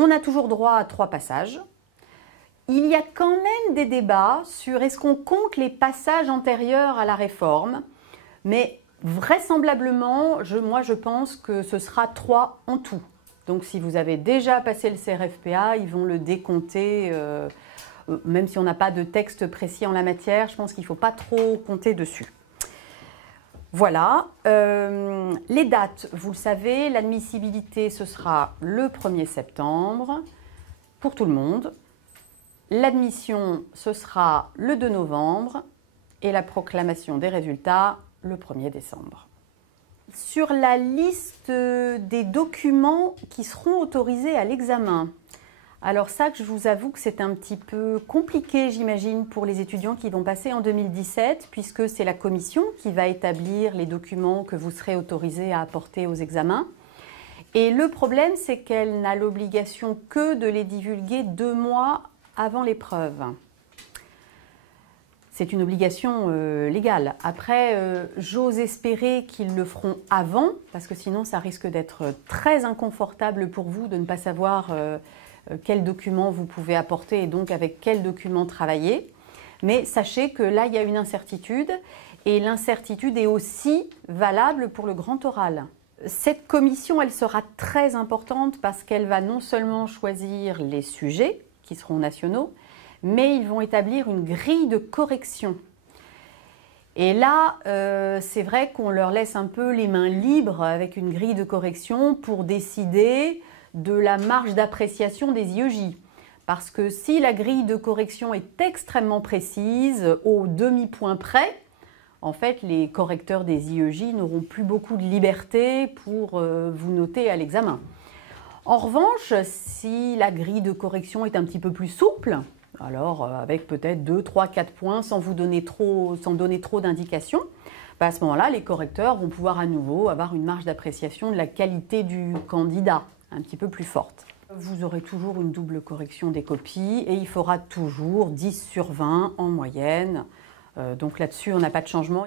On a toujours droit à 3 passages. Il y a quand même des débats sur est-ce qu'on compte les passages antérieurs à la réforme, mais vraisemblablement, moi je pense que ce sera 3 en tout. Donc si vous avez déjà passé le CRFPA, ils vont le décompter, même si on n'a pas de texte précis en la matière, je pense qu'il ne faut pas trop compter dessus. Voilà, les dates, vous le savez, l'admissibilité ce sera le 1er septembre pour tout le monde. L'admission ce sera le 2 novembre et la proclamation des résultats le 1er décembre. Sur la liste des documents qui seront autorisés à l'examen, alors ça, je vous avoue que c'est un petit peu compliqué, j'imagine, pour les étudiants qui vont passer en 2017, puisque c'est la commission qui va établir les documents que vous serez autorisés à apporter aux examens. Et le problème, c'est qu'elle n'a l'obligation que de les divulguer 2 mois avant l'épreuve. C'est une obligation légale. Après, j'ose espérer qu'ils le feront avant, parce que sinon ça risque d'être très inconfortable pour vous de ne pas savoir quels documents vous pouvez apporter et donc avec quels documents travailler. Mais sachez que là, il y a une incertitude, et l'incertitude est aussi valable pour le grand oral. Cette commission, elle sera très importante parce qu'elle va non seulement choisir les sujets qui seront nationaux, mais ils vont établir une grille de correction. Et là, c'est vrai qu'on leur laisse un peu les mains libres avec une grille de correction pour décider de la marge d'appréciation des IEJ. Parce que si la grille de correction est extrêmement précise, au demi-point près, en fait, les correcteurs des IEJ n'auront plus beaucoup de liberté pour vous noter à l'examen. En revanche, si la grille de correction est un petit peu plus souple, alors avec peut-être 2, 3, 4 points sans donner trop d'indications, à ce moment-là, les correcteurs vont pouvoir à nouveau avoir une marge d'appréciation de la qualité du candidat un petit peu plus forte. Vous aurez toujours une double correction des copies et il faudra toujours 10 sur 20 en moyenne. Donc là-dessus, on n'a pas de changement.